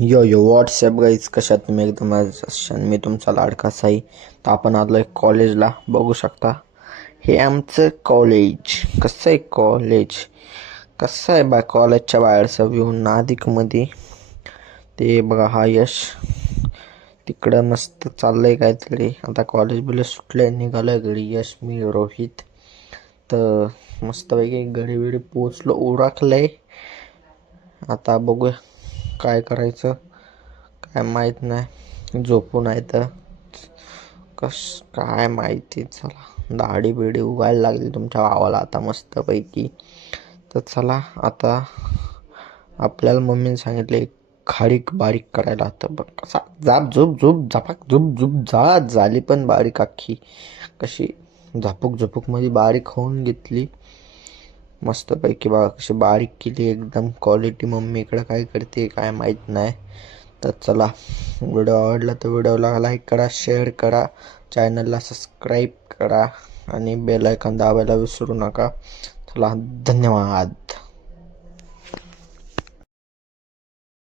यो यो WhatsApp guys, कशा आहात तुम्ही? एकदम मी तुमचा लाडका साई. तर आपण आलोय कॉलेजला, बघू शकता. हे आमचं कॉलेज. कसं आहे कॉलेज? कसं आहे बा कॉलेजच्या बाहेरचा व्ह्यू नादिकमध्ये. ते बघा, हा यश तिकडं मस्त चाललंय काहीतरी. आता कॉलेज बिलेज सुटलंय, निघालोय घरी. यश, मी, रोहित. तर मस्तपैकी घडी बिडी पोचलो, उरकलंय. आता बघूया काय करायचं, काय माहीत नाही. झोपून आहे तर काय माहिती. चला, दाढी बिडी उगायला लागली तुमच्या भावाला आता मस्तपैकी. तर चला, आता आपल्याला मम्मीने सांगितले खारीक बारीक करायला. तर बघ कसा जाप झुप झुप झपाक झुप झुप झाली, पण बारीक अख्खी कशी झापूक झुपूकमध्ये बारीक होऊन घेतली मस्तपैकी. बघा कशी बारीक केली, एकदम क्वालिटी. मम्मी इकडं काय करते काय माहीत नाही. तर चला, व्हिडिओ आवडला तर व्हिडिओला लाईक करा, शेअर करा, चॅनलला सबस्क्राईब करा आणि बेल आयकॉन दाबायला विसरू नका. चला, धन्यवाद.